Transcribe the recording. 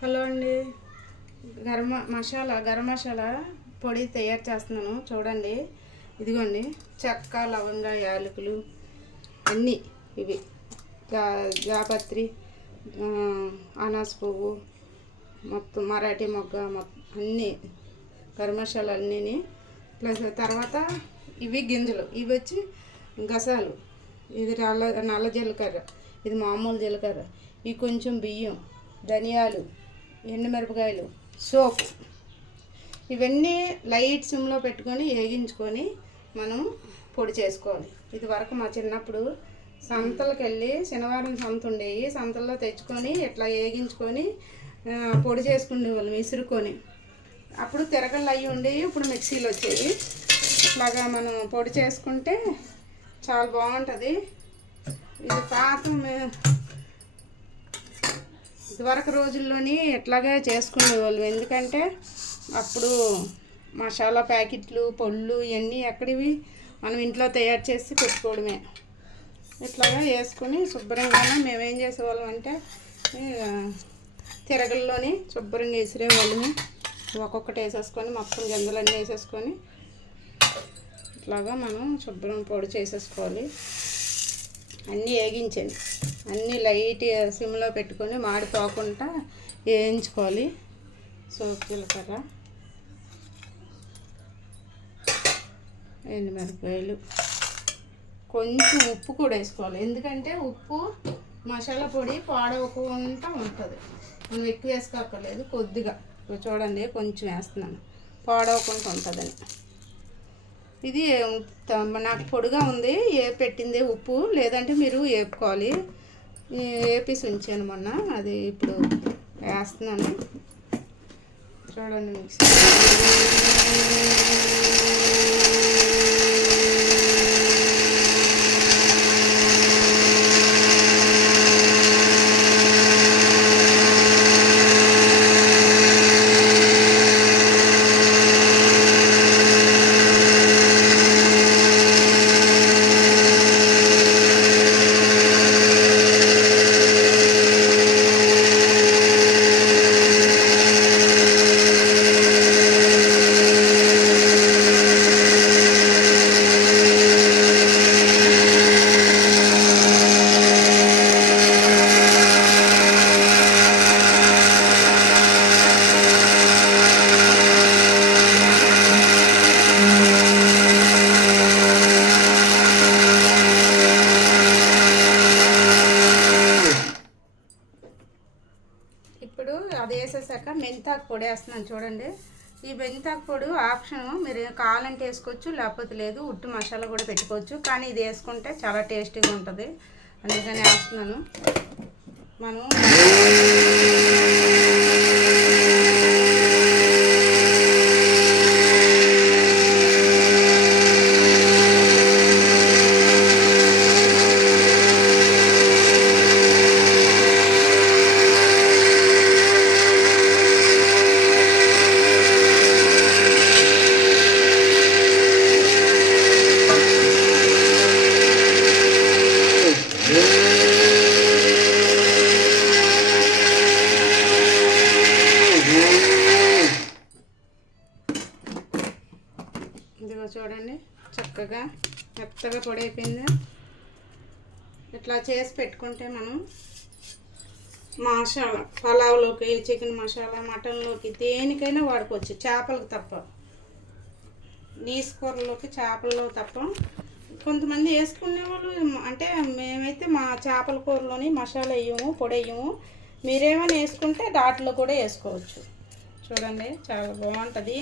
Hello అండి. గరం మసాలా పొడి తయారు చేస్తున్నాను చూడండి. ఇదిగోండి, చెక్క, లవంగ, యాలకులు అన్నీ ఇవి, జాపత్రి, అనాస పువ్వు, మొత్తం మరాఠీ మొగ్గ, మొత్తం అన్నీ గరం మసాలా అన్నీ. ప్లస్ తర్వాత ఇవి గింజలు, ఇవి వచ్చి గసాలు, ఇది నల్ల జీలకర్ర, ఇది మామూలు జీలకర్ర, ఇవి కొంచెం బియ్యం, ధనియాలు, ఎండుమిరపకాయలు, సోప్, ఇవన్నీ లైట్ సిమ్లో పెట్టుకొని వేగించుకొని మనం పొడి చేసుకోవాలి. ఇది వరకు మా చిన్నప్పుడు సంతలకు వెళ్ళి, శనివారం సంత ఉండేవి, సంతల్లో తెచ్చుకొని ఇట్లా వేగించుకొని పొడి చేసుకునేవాళ్ళం విసురుకొని. అప్పుడు తిరగళ్ళు అవి ఉండేవి, ఇప్పుడు మిక్సీలు వచ్చేవి. ఇట్లాగా మనం పొడి చేసుకుంటే చాలా బాగుంటుంది. ఇది పాత ఇదివరకు రోజుల్లోని ఎట్లాగే చేసుకునేవాళ్ళు. ఎందుకంటే అప్పుడు మసాలా ప్యాకెట్లు, పొళ్ళు ఇవన్నీ ఎక్కడివి, మనం ఇంట్లో తయారు చేసి పెట్టుకోవడమే. ఇట్లాగా వేసుకొని శుభ్రంగా మేమేం చేసేవాళ్ళం అంటే తిరగల్లోని శుభ్రంగా వేసిరేవాళ్ళము. ఒక్కొక్కటి వేసేసుకొని మొత్తం గింజలన్నీ వేసేసుకొని ఇట్లాగా మనం శుభ్రం పొడి చేసేసుకోవాలి. అన్నీ వేగించండి, అన్నీ లైట్ సిమ్లో పెట్టుకొని మాడిపోకుండా వేయించుకోవాలి. సోపు, జీలకర్ర, ఎండుమిరపకాయలు, కొంచెం ఉప్పు కూడా వేసుకోవాలి. ఎందుకంటే ఉప్పు మసాలా పొడి పాడవకుండా ఉంటుంది. మనం ఎక్కువ వేసుకోక్కర్లేదు, కొద్దిగా. చూడండి, కొంచెం వేస్తున్నాను, పాడవకుండా ఉంటుందని. ఇది నాకు పొడిగా ఉంది, పెట్టింది ఉప్పు, లేదంటే మీరు వేపుకోవాలి. వేపేసి ఉంచాను మొన్న, అది ఇప్పుడు వేస్తున్నాను. చూడండి, మిక్సీ ఇప్పుడు అది వేసేసాక మెంతాకు పొడి వేస్తున్నాను. చూడండి, ఈ మెంతాకు పొడి ఆప్షన్, మీరు కావాలంటే వేసుకోవచ్చు, లేకపోతే లేదు. ఉట్టు మసాలా కూడా పెట్టుకోవచ్చు, కానీ ఇది వేసుకుంటే చాలా టేస్టీగా ఉంటుంది, అందుకని వేస్తున్నాను. మనం ఇదిగో చూడండి, చక్కగా మెత్తగా పొడి అయిపోయింది. ఇట్లా చేసి పెట్టుకుంటే మనం మసాలా పలావ్లోకి, చికెన్ మసాలా, మటన్లోకి, దేనికైనా వాడుకోవచ్చు. చేపలకు తప్ప, నీసు కూరలోకి, చేపల్లో తప్ప. కొంతమంది వేసుకునే వాళ్ళు, అంటే మేమైతే మా చేపల కూరలోని మసాలా వేయము, పొడి వేయము. మీరేమైనా వేసుకుంటే దాంట్లో కూడా వేసుకోవచ్చు. చూడండి, చాలా బాగుంటుంది.